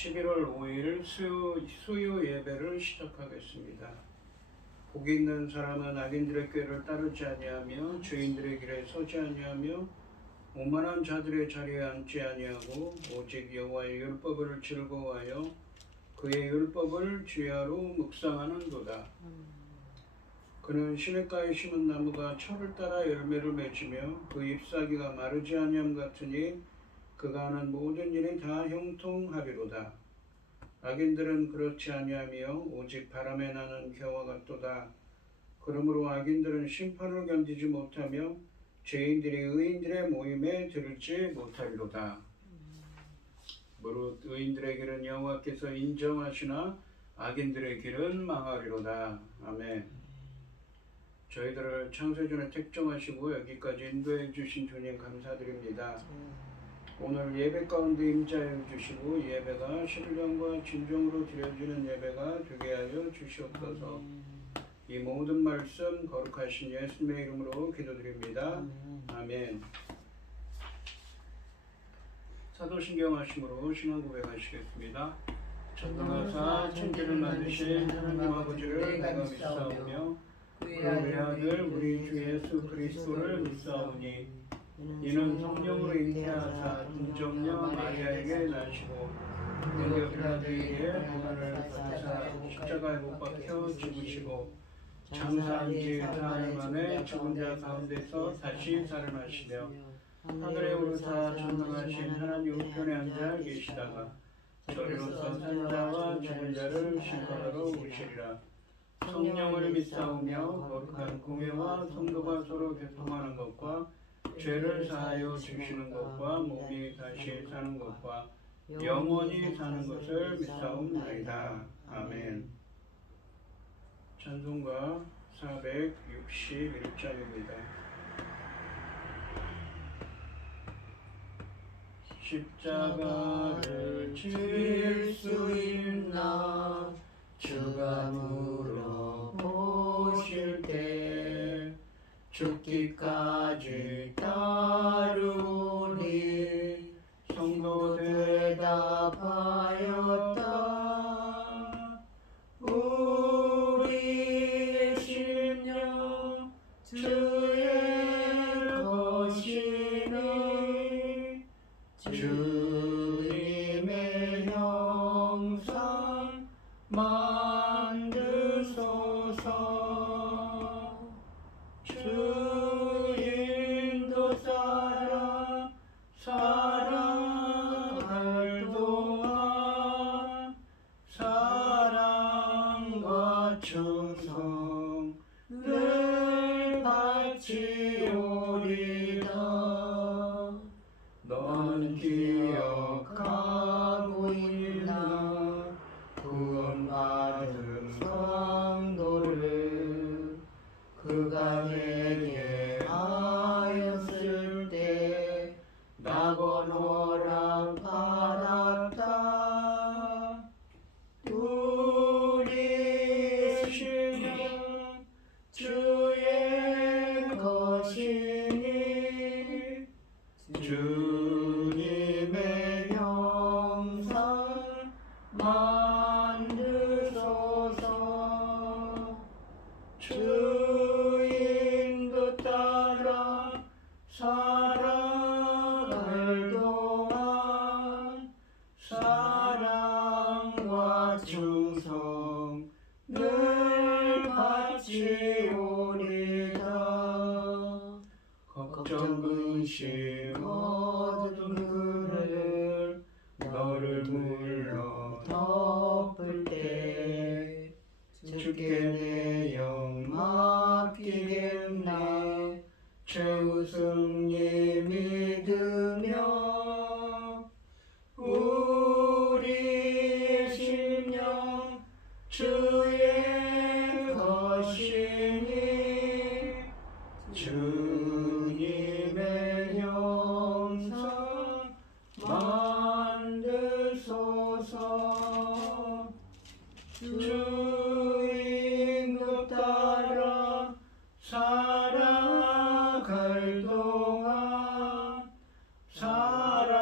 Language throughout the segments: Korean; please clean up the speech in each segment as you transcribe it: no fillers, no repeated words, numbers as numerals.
11월 5일 수요 예배를 시작하겠습니다. 복이 있는 사람은 악인들의 꾀를 따르지 아니하며 죄인들의 길에 서지 아니하며 오만한 자들의 자리에 앉지 아니하고 오직 여호와의 율법을 즐거워하여 그의 율법을 주야로 묵상하는도다. 그는 시냇가에 심은 나무가 철을 따라 열매를 맺으며 그 잎사귀가 마르지 아니함 같으니 그가 하는 모든 일이 다 형통하리로다. 악인들은 그렇지 아니하며 오직 바람에 나는 겨와 같도다. 그러므로 악인들은 심판을 견디지 못하며 죄인들이 의인들의 모임에 들지 못하리로다. 무릇 의인들의 길은 여호와께서 인정하시나 악인들의 길은 망하리로다. 아멘. 저희들을 창세전에 택정하시고 여기까지 인도해 주신 주님 감사드립니다. 오늘 예배 가운데 임자해 주시고 예배가 신령과 진정으로 드려지는 예배가 되게 하여 주시옵소서. 이 모든 말씀 거룩하신 예수님의 이름으로 기도드립니다. 아멘. 사도신경 하심으로 신앙 고백하시겠습니다. 전능하사 천지를 만드신 하나님 아버지를 내가 믿사오며 그의 아들 우리 주 예수 그리스도를 믿사오니 이는 성령으로 잉태하사 동정녀 마리아에게 나시고 본디오 빌라도에게 고난을 받으사 십자가에 못 박혀 죽으시고 장사한 지 사흘 만에 죽은 자 가운데서 다시 살아나시며 하늘에 오르사 전능하신 하나님 우편에 앉아 계시다가 저리로서 산 자와 죽은 자를 심판하러 오시리라. 성령을 믿사오며 거룩한 공회와 성도가 서로 교통하는 것과 죄를 사하여 주시는 것과 몸이 다시 사는 것과 영원히 사는 것을 믿사옵나이다. 아멘. 찬송가 461장입니다. 십자가를 질 수 있나 주가 물어보실 때 죽기까지 따르니 성도 대답하였다. 우리의 심령 주의 것이니 주님의 형상 만드소서. 주인도 따라 살아갈 동안 사랑과 충성 늘 바치오리다. 넌 기억하고 있나 구원받은 성도를 그가 내게 하였을 때 낙원 허락받았다. 우리 심령 주의 것이니 주님의 형상 만드소서. 주인도 따라 살아갈 동안 사랑과 충성 늘 바치오리다. 걱정 근심 어두운 그늘 너를 물러 덮을 때 주께 내 영 맡기겠네. 최우승이 믿으며 우리 심령 주의 것이니 주님의 형상 만드소서. 주인도 따라 살아갈 동안 살아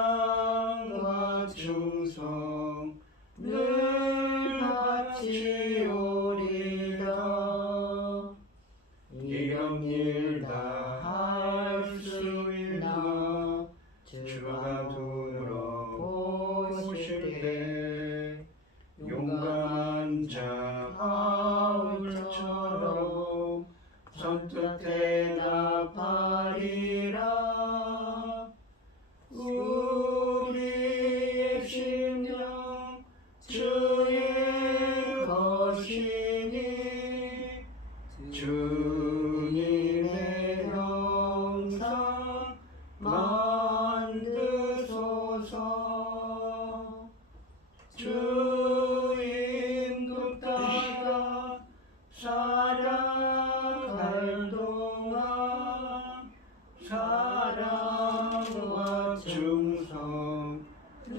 성들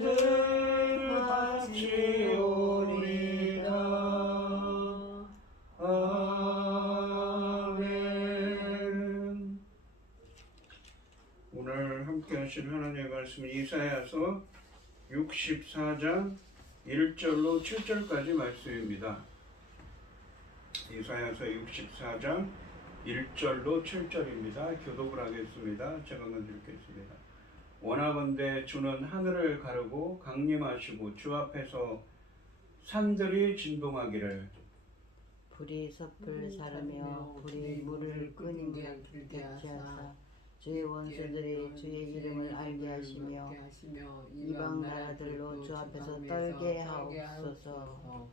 같이 오리라. 아멘. 오늘 함께 하실 하나님의 말씀은 이사야서 64장 1절로 7절까지 말씀입니다. 이사야서 64장 1절로 7절입니다. 교독을 하겠습니다. 제가 먼저 읽겠습니다. 원하건대 주는 하늘을 가르고 강림하시고 주 앞에서 산들이 진동하기를 불이 섭을 사르며 불이 물을 끄는게 대하사 주의 원수들이 주의 이름을 알게 하시며 이방 나라들로 주 앞에서 떨게 하옵소서.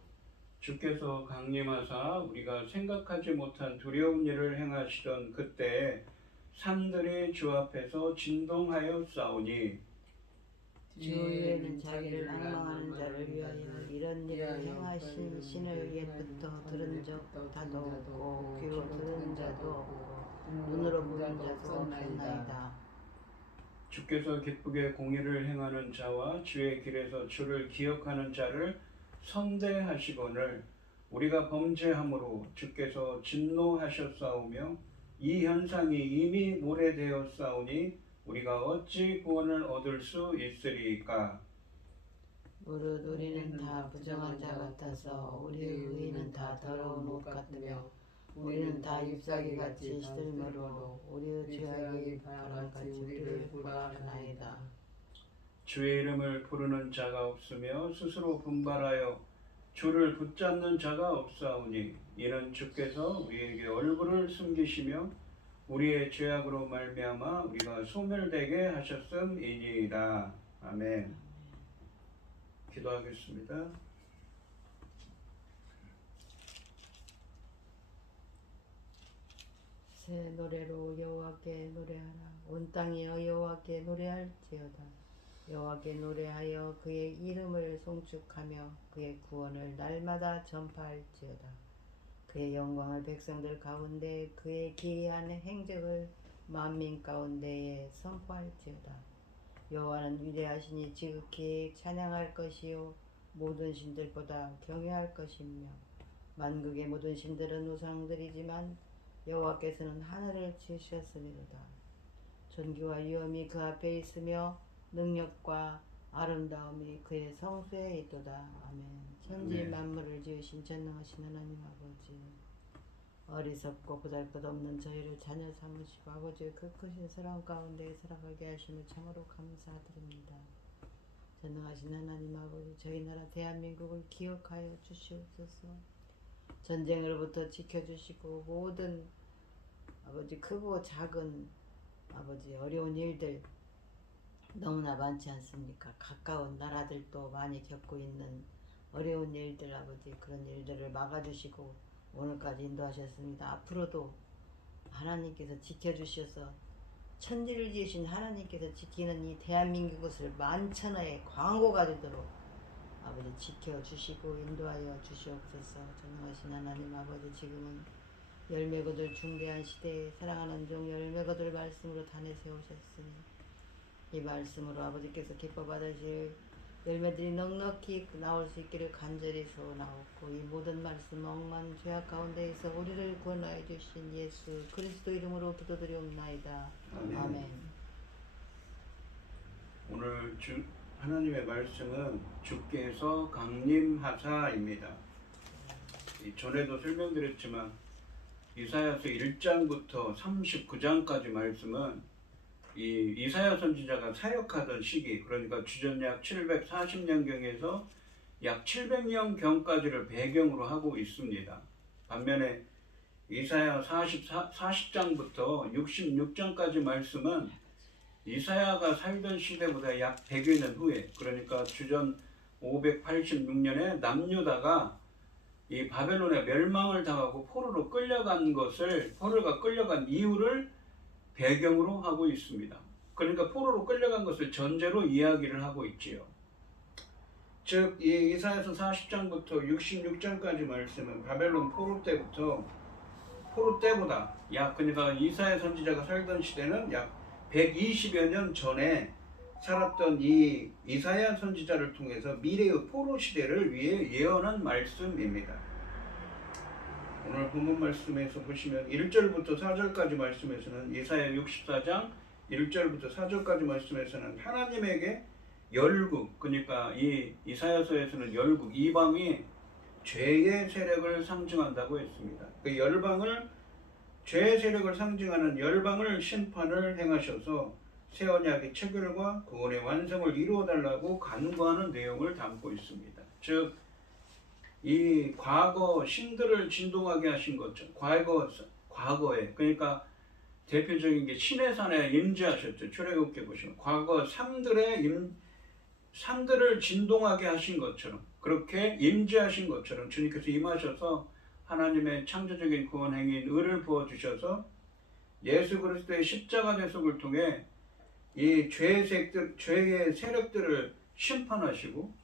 주께서 강림하사 우리가 생각하지 못한 두려운 일을 행하시던 그때에 산들이 주 앞에서 진동하여 싸우니 주 위에는 자기를 앙망하는 자를 위하여 이런 일을 행하신 신을 옛부터 들은 적도 없고 귀로 들은 자도 없고 눈으로 보는 자도 없나이다. 주께서 기쁘게 공의를 행하는 자와 주의 길에서 주를 기억하는 자를 선대하시거늘 우리가 범죄함으로 주께서 진노하셨사오며 이 현상이 이미 오래되었사오니 우리가 어찌 구원을 얻을 수 있으리까? 무릇 우리는 다 부정한 자 같아서 우리의 의인은 다 더러운 옷 같으며 우리는 다 잎사귀같이 시들므로 우리의 죄악이 바람같이 우리를 구하나이다. 주의 이름을 부르는 자가 없으며 스스로 분발하여 주를 붙잡는 자가 없사오니 이는 주께서 우리에게 얼굴을 숨기시며 우리의 죄악으로 말미암아 우리가 소멸되게 하셨음이니이다. 아멘. 기도하겠습니다. 새 노래로 여호와께 노래하라. 온 땅이여 여호와께 노래할지어다. 여호와께 노래하여 그의 이름을 송축하며 그의 구원을 날마다 전파할지어다. 그의 영광을 백성들 가운데 그의 기이한 행적을 만민 가운데에 선포할지어다. 여호와는 위대하시니 지극히 찬양할 것이요 모든 신들보다 경외할 것이며 만국의 모든 신들은 우상들이지만 여호와께서는 하늘을 지으셨으리로다. 존귀와 위엄이 그 앞에 있으며 능력과 아름다움이 그의 성소에 있도다. 아멘. 천지 만물을 지으신 전능하신 하나님 아버지, 어리석고 보잘것없는 저희를 자녀 삼으시고 아버지의 그 크신 사랑 가운데 살아가게 하심을 참으로 감사드립니다. 전능하신 하나님 아버지, 저희 나라 대한민국을 기억하여 주시옵소서. 전쟁으로부터 지켜주시고 모든 아버지 크고 작은 아버지 어려운 일들 너무나 많지 않습니까? 가까운 나라들도 많이 겪고 있는 어려운 일들 아버지 그런 일들을 막아주시고 오늘까지 인도하셨습니다. 앞으로도 하나님께서 지켜주셔서 천지를 지으신 하나님께서 지키는 이 대한민국을 만천하에 광고가 되도록 아버지 지켜주시고 인도하여 주시옵소서. 전능하신 하나님 아버지, 지금은 열매 거둘 중대한 시대에 사랑하는 종 열매 거둘 말씀으로 단에 세우셨으니 이 말씀으로 아버지께서 기뻐 받으실 열매들이 넉넉히 나올 수 있기를 간절히 소원하옵고 이 모든 말씀 억만 죄악 가운데에서 우리를 구원하여 주신 예수 그리스도 이름으로 기도드리옵나이다. 아멘. 오늘 하나님의 말씀은 주께서 강림하사입니다. 전에도 설명드렸지만 이사야서 1장부터 39장까지 말씀은 이 이사야 선지자가 사역하던 시기, 그러니까 주전 약 740년경에서 약 700년경까지를 배경으로 하고 있습니다. 반면에 이사야 40장부터 66장까지 말씀은 이사야가 살던 시대보다 약 100여 년 후에, 그러니까 주전 586년에 남유다가 이 바벨론의 멸망을 당하고 포로로 포로가 끌려간 이유를 배경으로 하고 있습니다. 그러니까 포로로 끌려간 것을 전제로 이야기를 하고 있지요. 즉, 이 이사야서 40장부터 66장까지 말씀은 바벨론 포로 때보다 그러니까 이사야 선지자가 살던 시대는 약 120여 년 전에 살았던 이 이사야 선지자를 통해서 미래의 포로 시대를 위해 예언한 말씀입니다. 오늘 본문 말씀에서 보시면 1절부터 4절까지 말씀에서는 이사야 64장 1절부터 4절까지 말씀에서는 하나님에게 열국, 그러니까 이 이사야서에서는 열국, 이방이 죄의 세력을 상징한다고 했습니다. 그 열방을, 죄의 세력을 상징하는 열방을 심판을 행하셔서 새 언약의 체결과 구원의 완성을 이루어달라고 간구하는 내용을 담고 있습니다. 즉, 이 과거 신들을 진동하게 하신 것처럼 과거에, 그러니까 대표적인 게 시내산에 임재하셨죠. 출애굽기 보시면 과거 산들을 진동하게 하신 것처럼, 그렇게 임재하신 것처럼 주님께서 임하셔서 하나님의 창조적인 구원 행위인 의를 부어주셔서 예수 그리스도의 십자가 대속을 통해 이 죄의 세력들을 심판하시고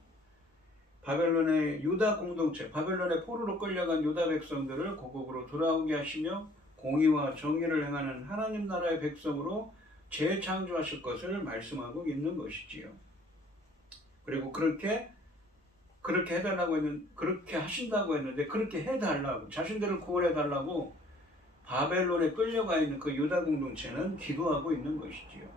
바벨론의 유다 공동체, 바벨론의 포로로 끌려간 유다 백성들을 고국으로 돌아오게 하시며 공의와 정의를 행하는 하나님 나라의 백성으로 재창조하실 것을 말씀하고 있는 것이지요. 그리고 그렇게 해달라고 그렇게 하신다고 했는데, 그렇게 해달라고, 자신들을 구원해달라고 바벨론에 끌려가 있는 그 유다 공동체는 기도하고 있는 것이지요.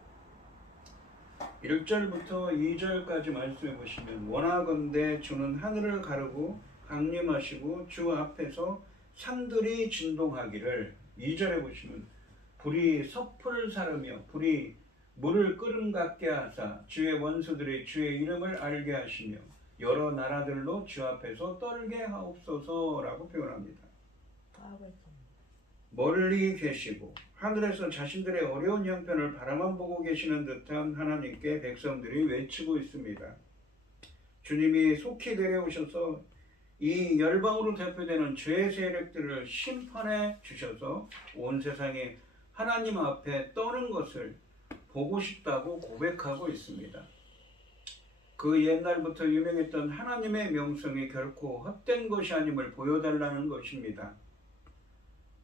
1절부터 2절까지 말씀해 보시면, 원하건대 주는 하늘을 가르고 강림하시고 주 앞에서 산들이 진동하기를. 2절에 보시면 불이 섭을 사르며 불이 물을 끓음 같게 하사 주의 원수들이 주의 이름을 알게 하시며 여러 나라들로 주 앞에서 떨게 하옵소서라고 표현합니다. 멀리 계시고 하늘에서 자신들의 어려운 형편을 바라만 보고 계시는 듯한 하나님께 백성들이 외치고 있습니다. 주님이 속히 내려오셔서 이 열방으로 대표되는 죄의 세력들을 심판해 주셔서 온 세상이 하나님 앞에 떠는 것을 보고 싶다고 고백하고 있습니다. 그 옛날부터 유명했던 하나님의 명성이 결코 헛된 것이 아님을 보여달라는 것입니다.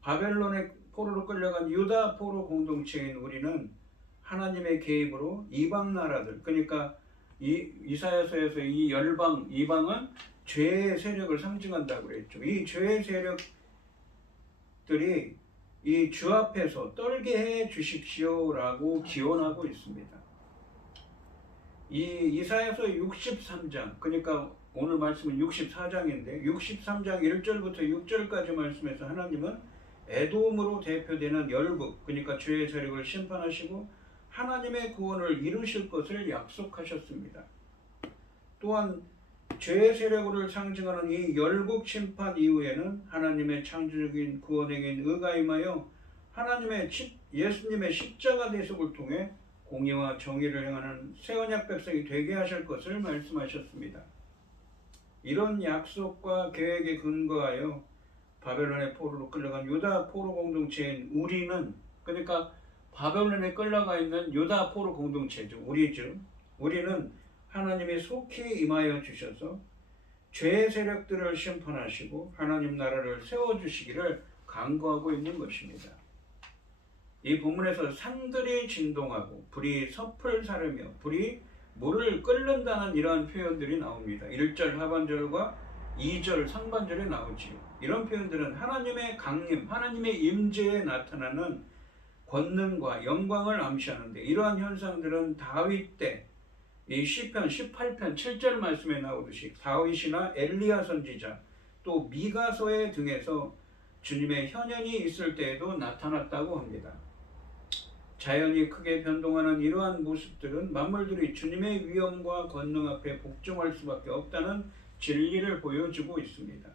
바벨론의 포로로 끌려간 유다 포로 공동체인 우리는 하나님의 개입으로 이방 나라들, 그러니까 이사야서에서 이 열방, 이방은 죄의 세력을 상징한다고 그랬죠. 이 죄의 세력들이 이 주 앞에서 떨게 해 주십시오라고 기원하고 있습니다. 이 이사야서 63장, 그러니까 오늘 말씀은 64장인데 63장 1절부터 6절까지 말씀에서 하나님은 에돔으로 대표되는 열국, 그러니까 죄의 세력을 심판하시고 하나님의 구원을 이루실 것을 약속하셨습니다. 또한 죄의 세력을 상징하는 이 열국 심판 이후에는 하나님의 창조적인 구원행인 의가 임하여 예수님의 십자가 대속을 통해 공의와 정의를 행하는 새 언약 백성이 되게 하실 것을 말씀하셨습니다. 이런 약속과 계획에 근거하여 바벨론의 포로로 끌려간 유다 포로 공동체인 우리는, 그러니까 바벨론에 끌려가 있는 유다 포로 공동체죠. 우리는 하나님이 속히 임하여 주셔서 죄의 세력들을 심판하시고 하나님 나라를 세워주시기를 간구하고 있는 것입니다. 이 본문에서 산들이 진동하고 불이 섭을 사르며 불이 물을 끓는다는 이러한 표현들이 나옵니다. 1절 하반절과 2절 상반절에 나오지요. 이런 표현들은 하나님의 강림, 하나님의 임재에 나타나는 권능과 영광을 암시하는데, 이러한 현상들은 다윗 때 이 시편 18편 7절 말씀에 나오듯이 다윗이나 엘리야 선지자 또 미가서의 등에서 주님의 현현이 있을 때에도 나타났다고 합니다. 자연이 크게 변동하는 이러한 모습들은 만물들이 주님의 위엄과 권능 앞에 복종할 수밖에 없다는 진리를 보여주고 있습니다.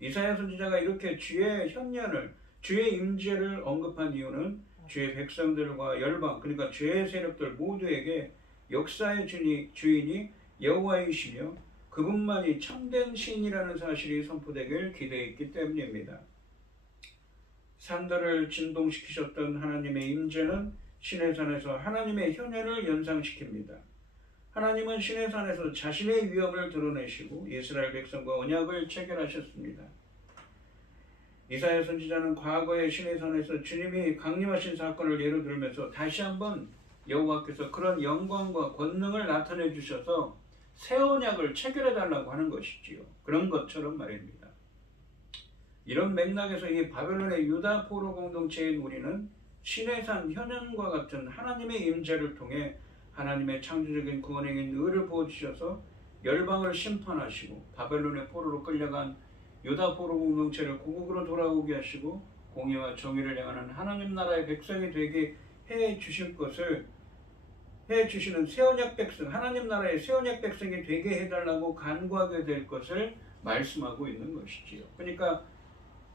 이사야 선지자가 이렇게 주의 현현을, 주의 임재를 언급한 이유는 주의 백성들과 열방, 그러니까 죄의 세력들 모두에게 역사의 주인이 여호와이시며 그분만이 참된 신이라는 사실이 선포되길 기대했기 때문입니다. 산들을 진동시키셨던 하나님의 임재는 시내산에서 하나님의 현현을 연상시킵니다. 하나님은 시내산에서 자신의 위엄을 드러내시고 이스라엘 백성과 언약을 체결하셨습니다. 이사야 선지자는 과거의 시내산에서 주님이 강림하신 사건을 예로 들면서 다시 한번 여호와께서 그런 영광과 권능을 나타내 주셔서 새 언약을 체결해 달라고 하는 것이지요. 그런 것처럼 말입니다. 이런 맥락에서 이 바벨론의 유다 포로 공동체인 우리는 시내산 현현과 같은 하나님의 임재를 통해 하나님의 창조적인 구원행인 의를 보여주셔서 열방을 심판하시고 바벨론의 포로로 끌려간 유다 포로 공동체를 고국으로 돌아오게 하시고 공의와 정의를 행하는 하나님 나라의 백성이 되게 해 주실 것을 해 주시는 새 언약 백성, 하나님 나라의 새 언약 백성이 되게 해달라고 간구하게 될 것을 말씀하고 있는 것이지요. 그러니까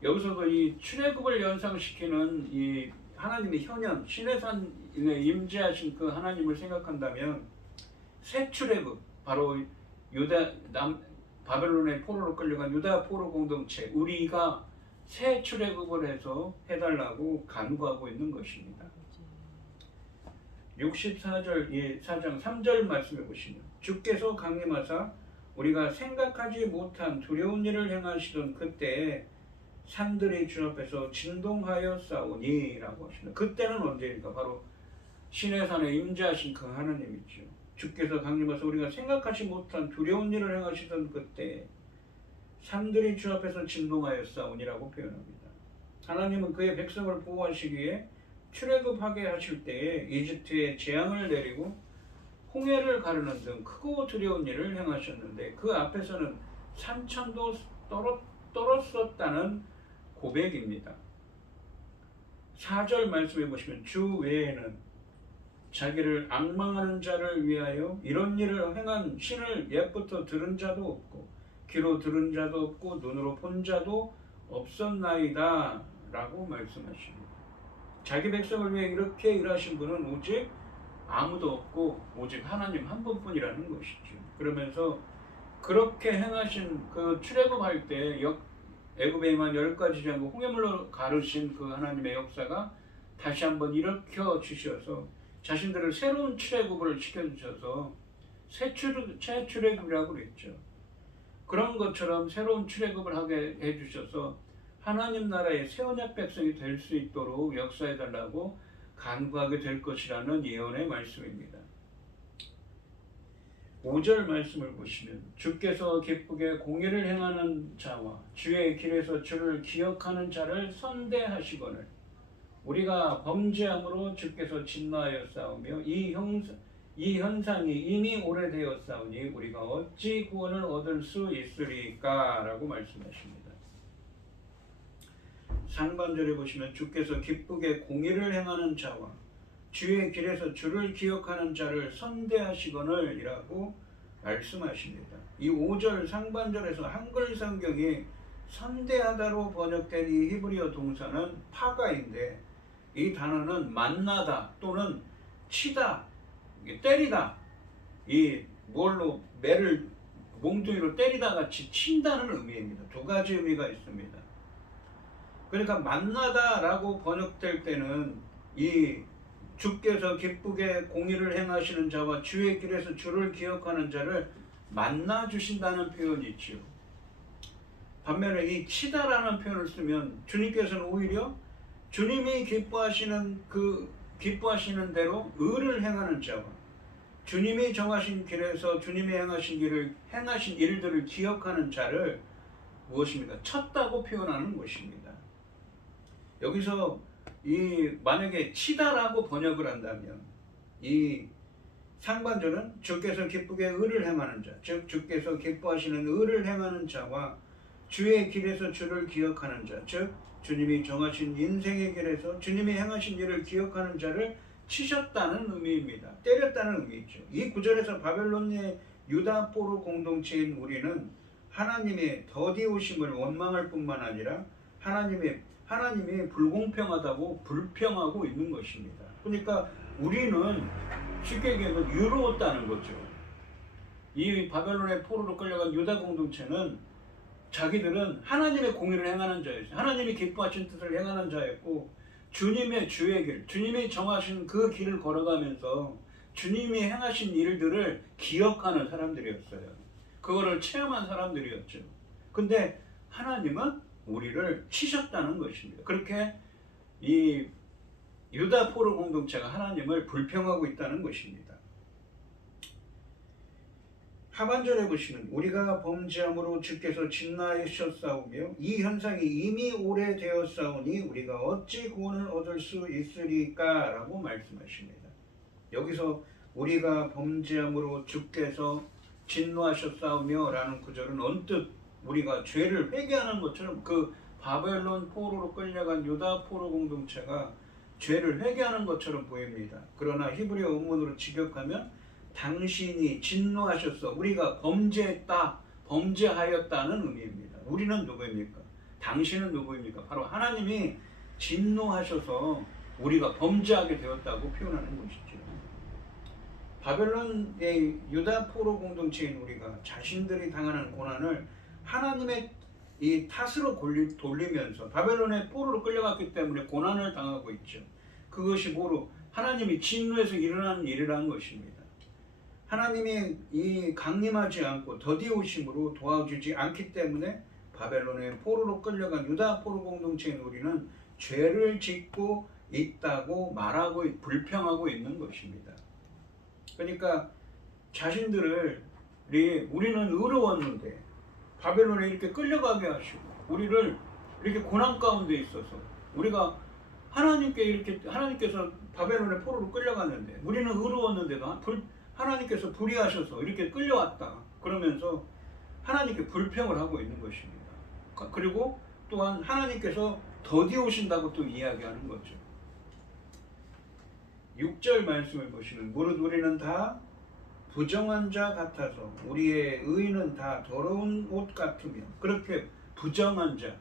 여기서도 이 출애굽을 연상시키는 이 하나님의 현현, 시내산에 임재하신 그 하나님을 생각한다면 새 출애굽, 바로 바벨론의 포로로 끌려간 유다 포로 공동체, 우리가 새 출애굽을 해서 해달라고 간구하고 있는 것입니다. 64절 4장 3절 말씀해 보시면 주께서 강림하사 우리가 생각하지 못한 두려운 일을 행하시던 그때에 산들이 주 앞에서 진동하여 싸우니라고 하십니다. 그때는 언제입니까? 바로 시내산에 임재하신 그 하나님이죠. 주께서 강림하사 우리가 생각하지 못한 두려운 일을 행하시던 그때 산들이 주 앞에서 진동하여 싸우니라고 표현합니다. 하나님은 그의 백성을 보호하시기 위해 출애굽하게 하실 때에 이집트에 재앙을 내리고 홍해를 가르는 등 크고 두려운 일을 행하셨는데 그 앞에서는 산천도 떨었었다는 고백입니다. 4절 말씀해 보시면 주 외에는 자기를 앙망하는 자를 위하여 이런 일을 행한 신을 옛부터 들은 자도 없고 귀로 들은 자도 없고 눈으로 본 자도 없었나이다 라고 말씀하십니다. 자기 백성을 위해 이렇게 일하신 분은 오직 아무도 없고 오직 하나님 한 분뿐이라는 것이죠. 그러면서 그렇게 행하신 그 출애굽할 때 애굽에 임한 10가지 재앙과 홍해물로 가르신 그 하나님의 역사가 다시 한번 일으켜 주셔서 자신들을 새로운 출애굽을 시켜주셔서 새 출애굽이라고 그랬죠. 그런 것처럼 새로운 출애굽을 하게 해주셔서 하나님 나라의 새 언약 백성이 될 수 있도록 역사해달라고 간구하게 될 것이라는 예언의 말씀입니다. 5절 말씀을 보시면 주께서 기쁘게 공의를 행하는 자와 주의 길에서 주를 기억하는 자를 선대하시거늘 우리가 범죄함으로 주께서 진노하여 싸우며 이 현상이 이미 오래되었사오니 우리가 어찌 구원을 얻을 수 있으리까 라고 말씀하십니다. 상반절에 보시면 주께서 기쁘게 공의를 행하는 자와 주의 길에서 주를 기억하는 자를 선대하시거늘 이라고 말씀하십니다. 이 5절 상반절에서 한글 성경이 선대하다로 번역된 이 히브리어 동사는 파가인데 이 단어는 만나다 또는 치다, 때리다, 이 뭘로 매를 몽둥이로 때리다 같이 친다는 의미입니다. 두 가지 의미가 있습니다. 그러니까 만나다라고 번역될 때는 이 주께서 기쁘게 공의를 행하시는 자와 주의 길에서 주를 기억하는 자를 만나 주신다는 표현이 있죠. 반면에 이 치다라는 표현을 쓰면 주님께서는 오히려 주님이 기뻐하시는 대로 의를 행하는 자와 주님이 정하신 길에서 주님이 행하신 일들을 기억하는 자를 무엇입니까? 쳤다고 표현하는 것입니다. 여기서 만약에 치다라고 번역을 한다면 이 상반절은 주께서 기쁘게 의를 행하는 자, 즉 주께서 기뻐하시는 의를 행하는 자와 주의 길에서 주를 기억하는 자, 즉 주님이 정하신 인생의 길에서 주님이 행하신 일을 기억하는 자를 치셨다는 의미입니다. 때렸다는 의미죠. 이 구절에서 바벨론의 유다 포로 공동체인 우리는 하나님의 더디오심을 원망할 뿐만 아니라 하나님이 불공평하다고 불평하고 있는 것입니다. 그러니까 우리는 쉽게 얘기하면 유로웠다는 거죠. 이 바벨론의 포로로 끌려간 유다 공동체는 자기들은 하나님의 공의를 행하는 자였어요. 하나님이 기뻐하신 뜻을 행하는 자였고 주님의 주의 길, 주님이 정하신 그 길을 걸어가면서 주님이 행하신 일들을 기억하는 사람들이었어요. 그거를 체험한 사람들이었죠. 근데 하나님은 우리를 치셨다는 것입니다. 그렇게 이 유다 포로 공동체가 하나님을 불평하고 있다는 것입니다. 하반절에 보시면 우리가 범죄함으로 주께서 진노하셨사오며 이 현상이 이미 오래되었사오니 우리가 어찌 구원을 얻을 수 있으리까 라고 말씀하십니다. 여기서 우리가 범죄함으로 주께서 진노하셨사오며 라는 구절은 언뜻 우리가 죄를 회개하는 것처럼 그 바벨론 포로로 끌려간 유다 포로 공동체가 죄를 회개하는 것처럼 보입니다. 그러나 히브리어 원문으로 직역하면 당신이 진노하셨어. 우리가 범죄하였다는 의미입니다. 우리는 누구입니까? 당신은 누구입니까? 바로 하나님이 진노하셔서 우리가 범죄하게 되었다고 표현하는 것이죠. 바벨론의 유다 포로 공동체인 우리가 자신들이 당하는 고난을 하나님의 이 탓으로 돌리면서 바벨론의 포로로 끌려갔기 때문에 고난을 당하고 있죠. 그것이 뭐로? 하나님이 진노해서 일어나는 일이라는 것입니다. 하나님이 이 강림하지 않고 더디오심으로 도와주지 않기 때문에 바벨론의 포로로 끌려간 유다 포로 공동체인 우리는 죄를 짓고 있다고 말하고 불평하고 있는 것입니다. 그러니까 자신들을 우리는 의로웠는데 바벨론에 이렇게 끌려가게 하시고 우리를 이렇게 고난 가운데 있어서 우리가 하나님께서 바벨론의 포로로 끌려갔는데 우리는 의로웠는데도 하나님께서 불의하셔서 이렇게 끌려왔다. 그러면서 하나님께 불평을 하고 있는 것입니다. 그리고 또한 하나님께서 더디오신다고 또 이야기하는 거죠. 6절 말씀을 보시면 무릇 우리는 다 부정한 자 같아서 우리의 의는 다 더러운 옷 같으며 그렇게 부정한 자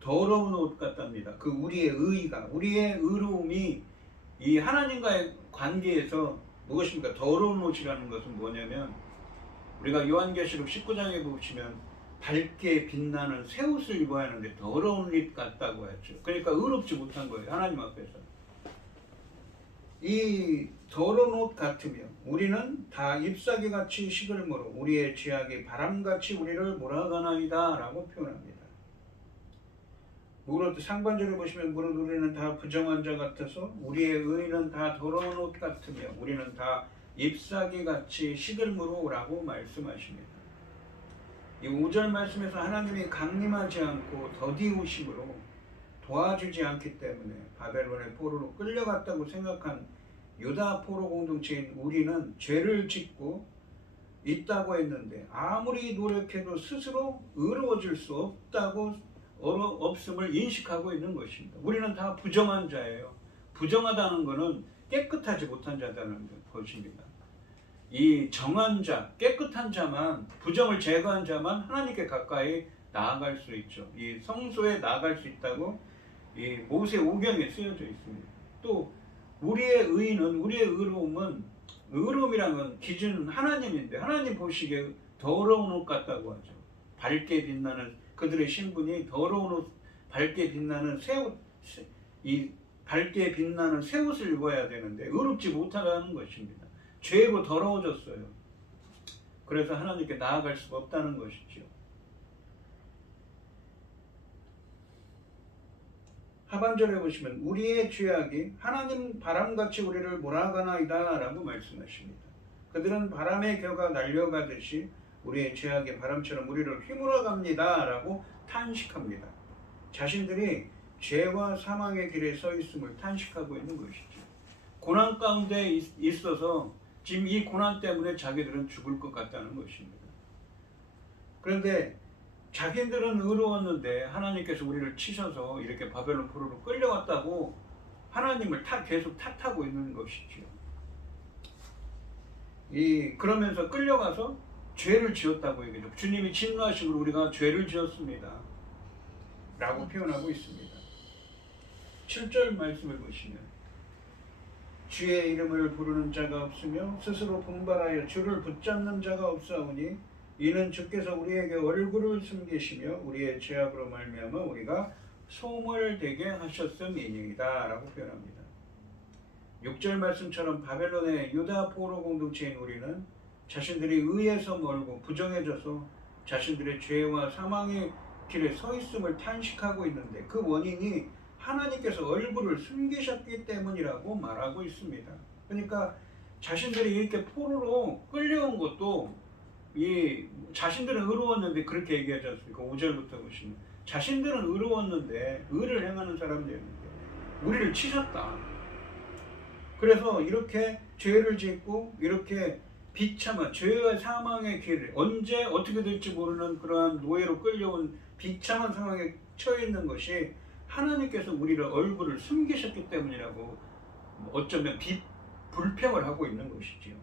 더러운 옷 같답니다. 그 우리의 의로움이 이 하나님과의 관계에서 무엇입니까? 더러운 옷이라는 것은 뭐냐면 우리가 요한계시록 19장에 보시면 밝게 빛나는 새 옷을 입어야 하는데 더러운 옷 같다고 했죠. 그러니까 의롭지 못한 거예요. 하나님 앞에서. 이 더러운 옷 같으며 우리는 다 잎사귀같이 시들므로 우리의 죄악이 바람같이 우리를 몰아가나이다 라고 표현합니다. 무릇 상반절에 보시면 무릇 우리는 다 부정한 자 같아서 우리의 의는 다 더러운 옷 같으며 우리는 다 잎사귀같이 시들므로 라고 말씀하십니다. 이 5절 말씀에서 하나님이 강림하지 않고 더디오심으로 도와주지 않기 때문에 바벨론의 포로로 끌려갔다고 생각한 유다 포로 공동체인 우리는 죄를 짓고 있다고 했는데 아무리 노력해도 스스로 의로워질 수 없음을 인식하고 있는 것입니다. 우리는 다 부정한 자예요. 부정하다는 것은 깨끗하지 못한 자라는 것입니다. 이 정한 자, 깨끗한 자만, 부정을 제거한 자만 하나님께 가까이 나아갈 수 있죠. 이 성소에 나아갈 수 있다고 이 모세 오경에 쓰여져 있습니다. 또 우리의 의로움은 의로움이라는 건 기준은 하나님인데 하나님 보시기에 더러운 옷 같다고 하죠. 밝게 빛나는 그들의 신분이 더러운 옷, 밝게 빛나는 밝게 빛나는 새 옷을 입어야 되는데 의롭지 못하다는 것입니다. 죄로 더러워졌어요. 그래서 하나님께 나아갈 수가 없다는 것이죠. 하반절에 보시면 우리의 죄악이 하나님 바람같이 우리를 몰아가나이다 라고 말씀하십니다. 그들은 바람의 겨가 날려가듯이 우리의 죄악이 바람처럼 우리를 휘몰아갑니다 라고 탄식합니다. 자신들이 죄와 사망의 길에 서 있음을 탄식하고 있는 것이죠. 고난 가운데 있어서 지금 이 고난 때문에 자기들은 죽을 것 같다는 것입니다. 그런데 자기들은 의로웠는데 하나님께서 우리를 치셔서 이렇게 바벨론 포로로 끌려왔다고 하나님을 계속 탓하고 있는 것이죠. 그러면서 끌려가서 죄를 지었다고 얘기죠. 주님이 진노하심으로 우리가 죄를 지었습니다 라고 표현하고 있습니다. 7절 말씀을 보시면 주의 이름을 부르는 자가 없으며 스스로 분발하여 주를 붙잡는 자가 없사오니 이는 주께서 우리에게 얼굴을 숨기시며 우리의 죄악으로 말미암아 우리가 소멸되게 하셨음이니이다 라고 표현합니다. 6절 말씀처럼 바벨론의 유다 포로 공동체인 우리는 자신들이 의에서 멀고 부정해져서 자신들의 죄와 사망의 길에 서 있음을 탄식하고 있는데 그 원인이 하나님께서 얼굴을 숨기셨기 때문이라고 말하고 있습니다. 그러니까 자신들이 이렇게 포로로 끌려온 것도 이 자신들은 의로웠는데 그렇게 얘기하지 않습니까? 5절부터 보시면 자신들은 의로웠는데 의를 행하는 사람들이었는데 우리를 치셨다. 그래서 이렇게 죄를 짓고 이렇게 비참한 죄와 사망의 길을 언제 어떻게 될지 모르는 그러한 노예로 끌려온 비참한 상황에 처해 있는 것이 하나님께서 우리를 얼굴을 숨기셨기 때문이라고 어쩌면 불평을 하고 있는 것이지요.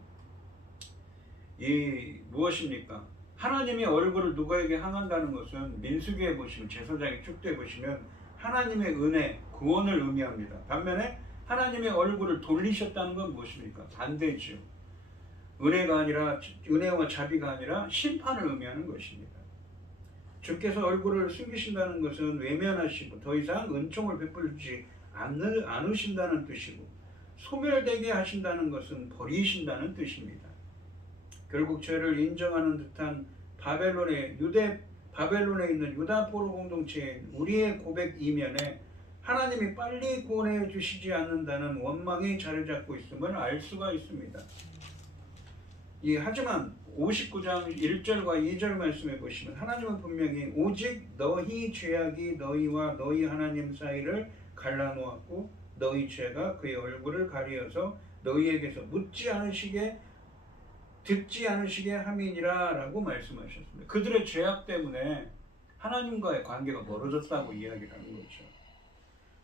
이 무엇입니까? 하나님의 얼굴을 누구에게 향한다는 것은 민수기에 보시면 제사장의 축도에 보시면 하나님의 은혜, 구원을 의미합니다. 반면에 하나님의 얼굴을 돌리셨다는 건 무엇입니까? 반대죠. 은혜가 아니라 은혜와 자비가 아니라 심판을 의미하는 것입니다. 주께서 얼굴을 숨기신다는 것은 외면하시고 더 이상 은총을 베풀지 않으신다는 뜻이고 소멸되게 하신다는 것은 버리신다는 뜻입니다. 결국 죄를 인정하는 듯한 바벨론에 있는 유다 포로 공동체인 우리의 고백 이면에 하나님이 빨리 구원해 주시지 않는다는 원망이 자리 잡고 있음을 알 수가 있습니다. 하지만 59장 1절과 2절 말씀에 보시면 하나님은 분명히 오직 너희 죄악이 너희와 너희 하나님 사이를 갈라놓았고 너희 죄가 그의 얼굴을 가리어서 너희에게서 듣지 않으시게 함이니라 라고 말씀하셨습니다. 그들의 죄악 때문에 하나님과의 관계가 멀어졌다고 이야기를 하는 거죠.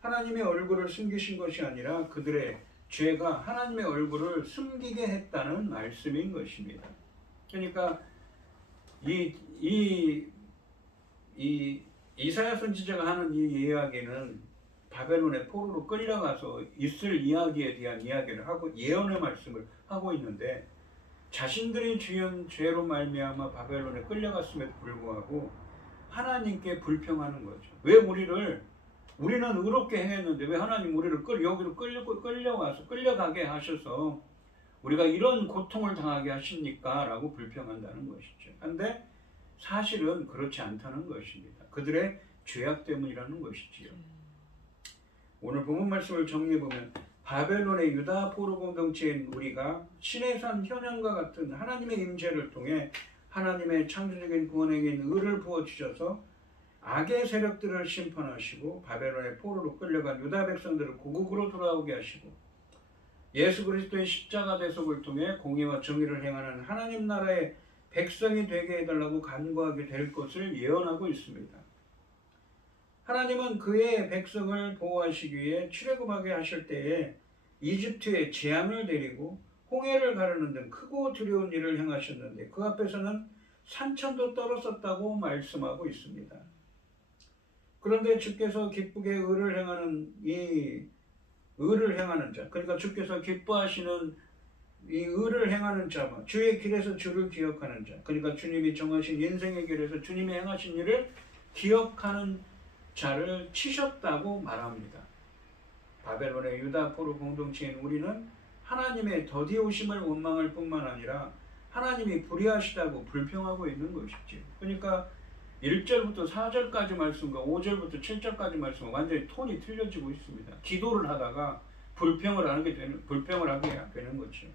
하나님의 얼굴을 숨기신 것이 아니라 그들의 죄가 하나님의 얼굴을 숨기게 했다는 말씀인 것입니다. 그러니까 이사야 선지자가 하는 이 이야기는 바벨론의 포로로 끌려가서 있을 이야기에 대한 이야기를 하고 예언의 말씀을 하고 있는데 자신들이 지은 죄로 말미암아 바벨론에 끌려갔음에도 불구하고 하나님께 불평하는 거죠. 왜 우리는 의롭게 행했는데 왜 하나님 우리를 여기로 끌려가게 하셔서 우리가 이런 고통을 당하게 하십니까? 라고 불평한다는 것이죠. 그런데 사실은 그렇지 않다는 것입니다. 그들의 죄악 때문이라는 것이지요. 오늘 본문 말씀을 정리해보면 바벨론의 유다 포로 공동체인 우리가 시내산 현황과 같은 하나님의 임재를 통해 하나님의 창조적인 구원에게 의를 부어주셔서 악의 세력들을 심판하시고 바벨론의 포로로 끌려간 유다 백성들을 고국으로 돌아오게 하시고 예수 그리스도의 십자가 대속을 통해 공의와 정의를 행하는 하나님 나라의 백성이 되게 해달라고 간구하게 될 것을 예언하고 있습니다. 하나님은 그의 백성을 보호하시기 위해 출애굽하게 하실 때에 이집트에 재앙을 내리고 홍해를 가르는 등 크고 두려운 일을 행하셨는데 그 앞에서는 산천도 떨었었다고 말씀하고 있습니다. 그런데 주께서 기쁘게 의를 행하는 자, 그러니까 주께서 기뻐하시는 이 의를 행하는 자, 주의 길에서 주를 기억하는 자, 그러니까 주님이 정하신 인생의 길에서 주님이 행하신 일을 기억하는 자를 치셨다고 말합니다. 바벨론의 유다 포로 공동체인 우리는 하나님의 더디오심을 원망할 뿐만 아니라 하나님이 불의하시다고 불평하고 있는 것이죠. 그러니까 1절부터 4절까지 말씀과 5절부터 7절까지 말씀은 완전히 톤이 틀려지고 있습니다. 기도를 하다가 불평을 하게 되는 거죠.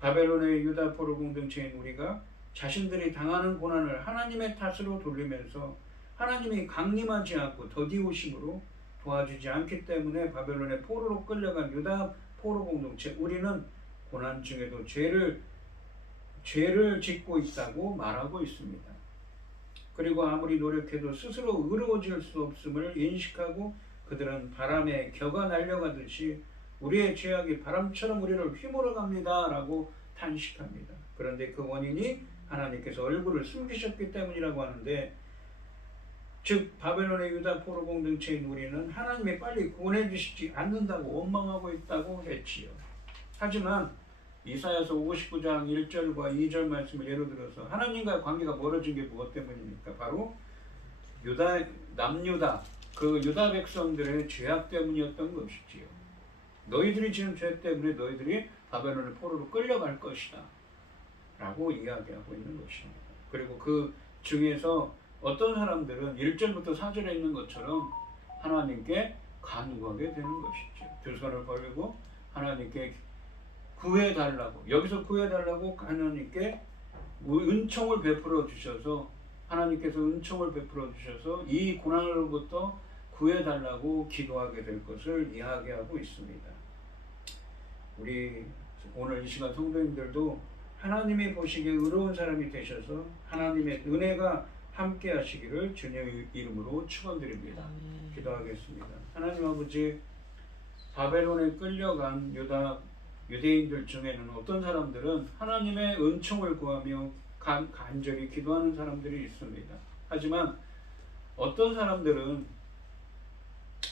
바벨론의 유다 포로 공동체인 우리가 자신들이 당하는 고난을 하나님의 탓으로 돌리면서 하나님이 강림하지 않고 더디오심으로 도와주지 않기 때문에 바벨론의 포로로 끌려간 유다 포로 공동체 우리는 고난 중에도 죄를 짓고 있다고 말하고 있습니다. 그리고 아무리 노력해도 스스로 의로워질 수 없음을 인식하고 그들은 바람에 겨가 날려가듯이 우리의 죄악이 바람처럼 우리를 휘몰아갑니다 라고 탄식합니다. 그런데 그 원인이 하나님께서 얼굴을 숨기셨기 때문이라고 하는데 즉 바벨론의 유다 포로 공동체인 우리는 하나님이 빨리 구원해 주시지 않는다고 원망하고 있다고 했지요. 하지만 이사야서 59장 1절과 2절 말씀을 예로 들어서 하나님과의 관계가 멀어진 게 무엇 때문입니까? 바로 남유다 그 유다 백성들의 죄악 때문이었던 것이지요. 너희들이 지은 죄 때문에 너희들이 바벨론의 포로로 끌려갈 것이다 라고 이야기하고 있는 것입니다. 그리고 그 중에서 어떤 사람들은 1절부터 4절에 있는 것처럼 하나님께 간구하게 되는 것이죠. 두 손을 벌리고 하나님께 구해달라고, 여기서 구해달라고 하나님께 은총을 베풀어 주셔서, 하나님께서 은총을 베풀어 주셔서 이 고난으로부터 구해달라고 기도하게 될 것을 이야기하고 있습니다. 우리 오늘 이 시간 성도님들도 하나님이 보시기에 의로운 사람이 되셔서 하나님의 은혜가 함께 하시기를 주님의 이름으로 축원드립니다. 기도하겠습니다. 하나님 아버지, 바벨론에 끌려간 유대인들 중에는 어떤 사람들은 하나님의 은총을 구하며 간절히 기도하는 사람들이 있습니다. 하지만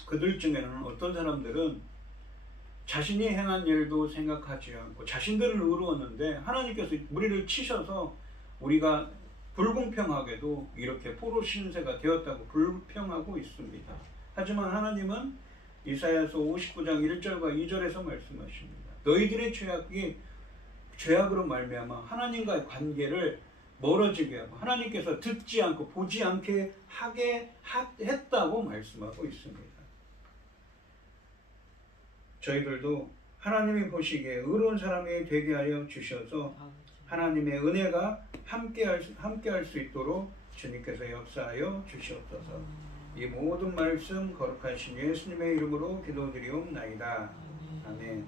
그들 중에는 어떤 사람들은 자신이 행한 일도 생각하지 않고 자신들은 의로웠는데 하나님께서 우리를 치셔서 우리가 불공평하게도 이렇게 포로 신세가 되었다고 불평하고 있습니다. 하지만 하나님은 이사야서 59장 1절과 2절에서 말씀하십니다. 너희들의 죄악으로 말미암아 하나님과의 관계를 멀어지게 하고 하나님께서 듣지 않고 보지 않게 하게 했다고 말씀하고 있습니다. 저희들도 하나님이 보시기에 의로운 사람이 되게 하여 주셔서 하나님의 은혜가 함께할 수 있도록 주님께서 역사하여 주시옵소서. 이 모든 말씀 거룩하신 예수님의 이름으로 기도드리옵나이다. 아멘.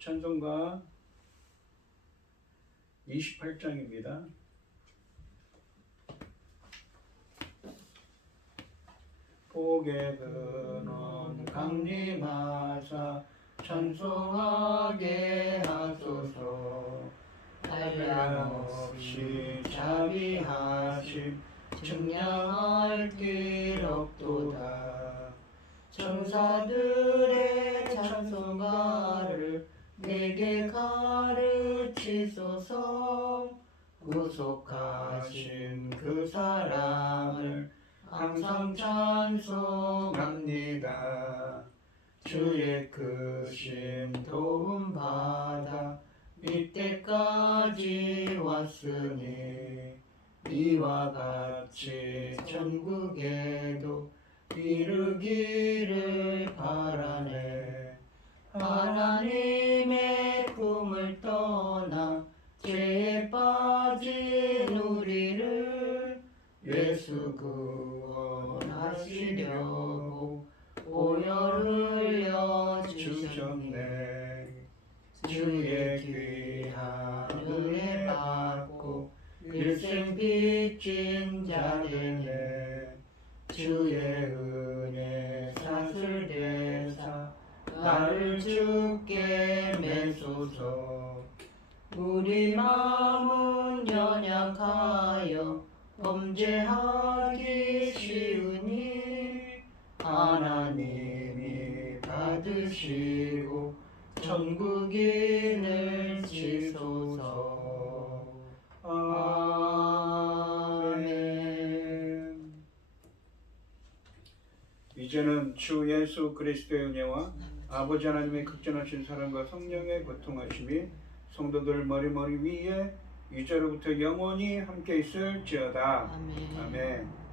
찬송가 28장입니다. 복의 근원 강림하사 찬송하게 하소서. 한량없이 자비하심 증량할 길 없도다. 천사들의 찬송가를 내게 가르치소서. 구속하신 그 사랑을 항상 찬송합니다. 주의 크신 도움 받아 이때까지 왔으니 이와 같이 천국에도 이르기를 바라네. 하나님의 품을 떠나 죄에 빠진 우리를 예수 구원하시려고 보혈 흘려 주셨네. 주의 귀한 은혜 받고 일생 빚진 자 되네. 주의 은혜 사슬대사 나를 주께 매소서. 우리 마음은 연약하여 범죄하기 쉬우니 하나님이 받으시고 천국인을 지소서. 아멘. 이제는 주 예수 그리스도의 은혜와 아버지 하나님의 극전하신 사랑과 성령의 고통하심이 성도들 머리 위에 이제로부터 영원히 함께 있을지어다. 아멘.